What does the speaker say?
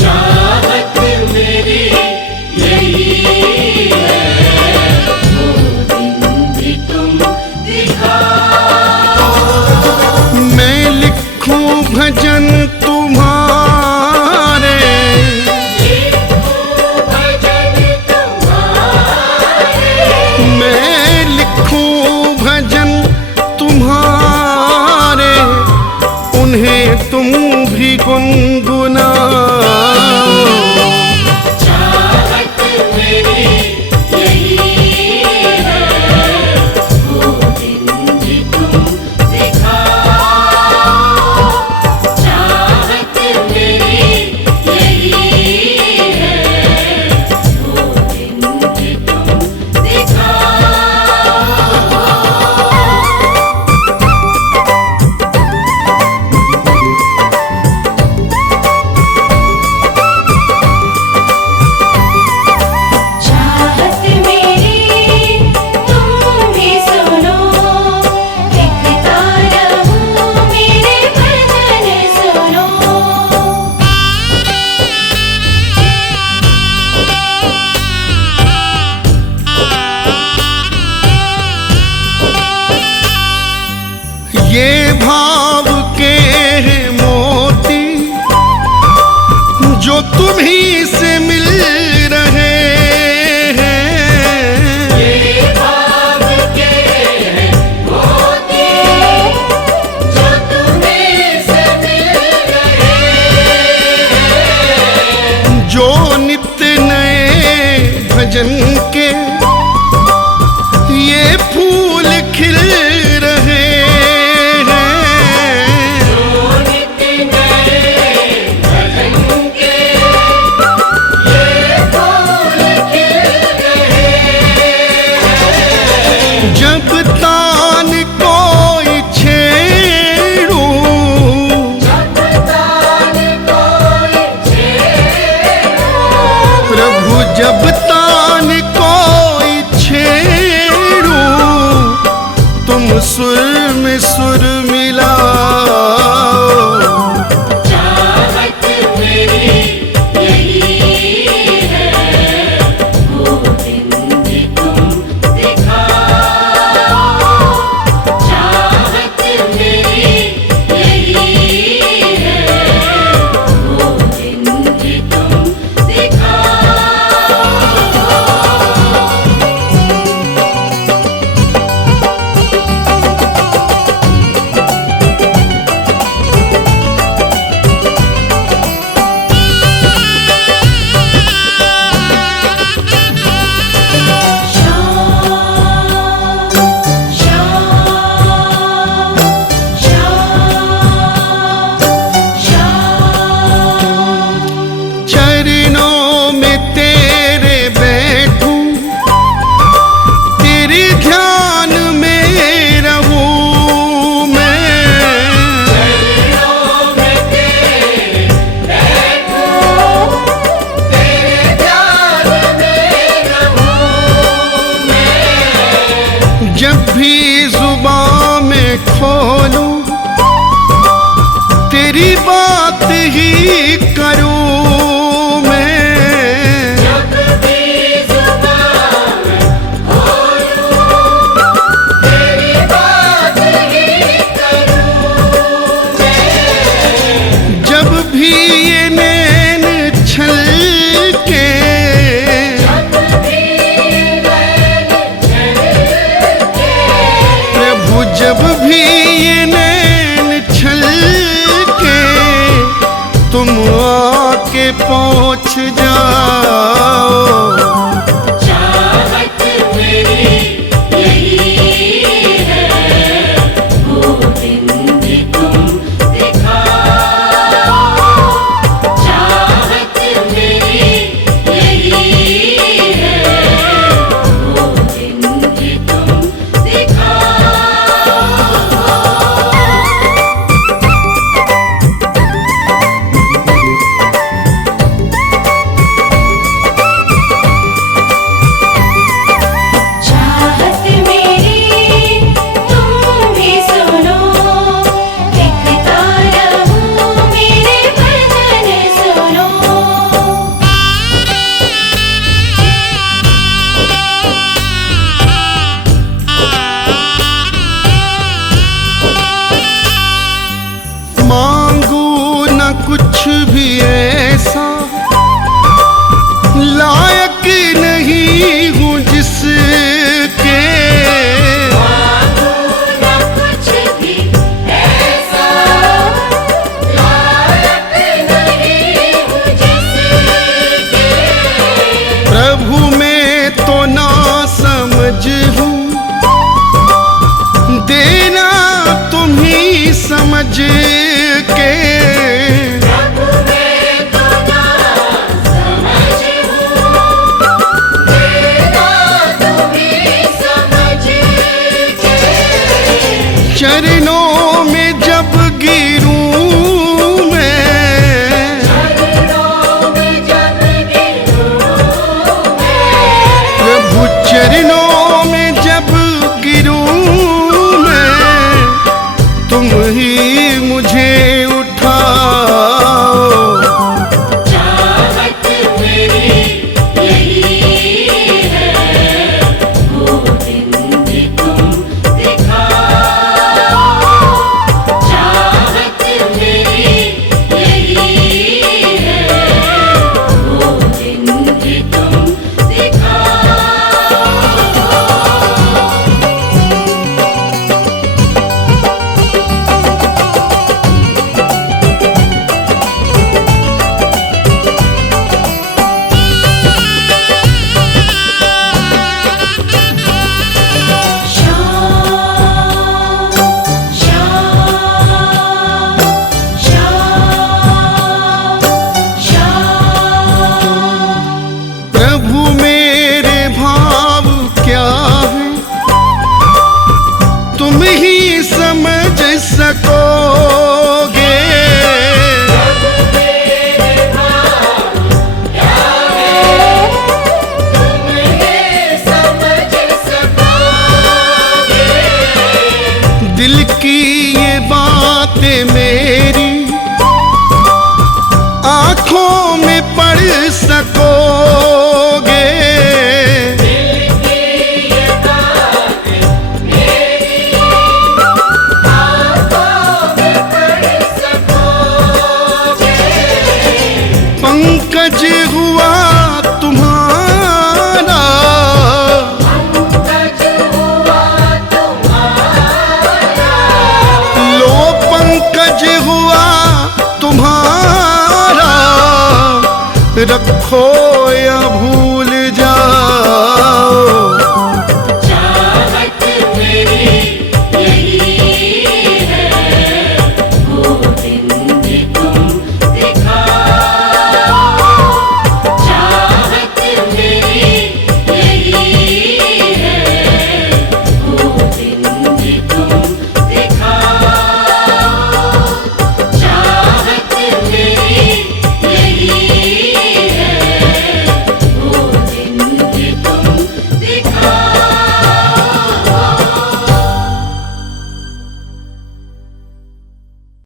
चाहत मेरी यही है, वो दिन भी तुम दिखाओ। मैं लिखूं भजन तुम्हारे, मैं लिखूं भजन तुम्हारे, उन्हें तुम भी गुनगुनाओ। चाहत मेरी यही है, वो दिन भी तुम दिखाओ। चाहत मेरी यही है, वो दिन भी तुम दिखाओ। चाहत मेरी तुम भी सुनो, लिखता रहूं मेरे भजन सुनो। ये भाव के हैं मोती जो तुम्ही से मिल रहे हैं। ये भाव के हैं मोती जो तुम्हीं से मिल रहे हैं। जो नित्य नए भजन के ये फूल खिल रहे हैं। जो नित्य नए भजन के ये फूल खिल रहे हैं। जब तान कोई छेड़ूं, जब तान कोई छेड़ो, प्रभु जब तान कोई छेड़ूं, तुम सुर में सुर मिलाओ। चाहत मेरी यही है, वो दिन भी तुम दिखाओ। चाहत मेरी यही है, वो दिन भी तुम दिखाओ। चरणों में तेरे बैठूं, तेरे ध्यान में रहूं मैं। चरणों में तेरे बैठूं, तेरे ध्यान में रहूं मैं। जब भी जुबान में खोलूं, तेरी बात ही करूं मैं। जब भी जुबान खोलूं, तेरी बात ही करूं मैं। जब भी ये नैन छलके, जब भी नैन छलके, प्रभु जब भी ये नैन छलके, तुम आके पहुंच जाओ। चाहत मेरी यही है, वो दिन भी तुम दिखाओ। चाहत मेरी यही है, वो दिन भी तुम दिखाओ। कुछ भी ऐसा लायक नहीं हूँ जिसके मांगू न कुछ भी ऐसा लायक नहीं हूँ जिसके प्रभु में तो ना समझ हूँ देना तुम ही समझ के प्रभु में तो ना समझ हूँ देना तुम्हीं समझ के चरणों में जब गिरूं मैं चरणों में जब गिरूं मैं प्रभु चरणों में जब गिरूं मैं तुम ही मुझे उठाओ चाहत मेरी यही है वो दिन भी तुम दिखाओ चाहत मेरी यही है वो दिन भी तुम दिखाओ श्याम श्याम श्याम श्याम प्रभु मेरे भाव क्या है तुम ही समझ सकोगे मेरे भाव क्या है तुम्हें समझ सकोगे दिल की ये बातें मेरी आंखों में पढ़ सकोगे दिल की ये बात मेरी आँखों में पढ़ सकोगे पंकज हुआ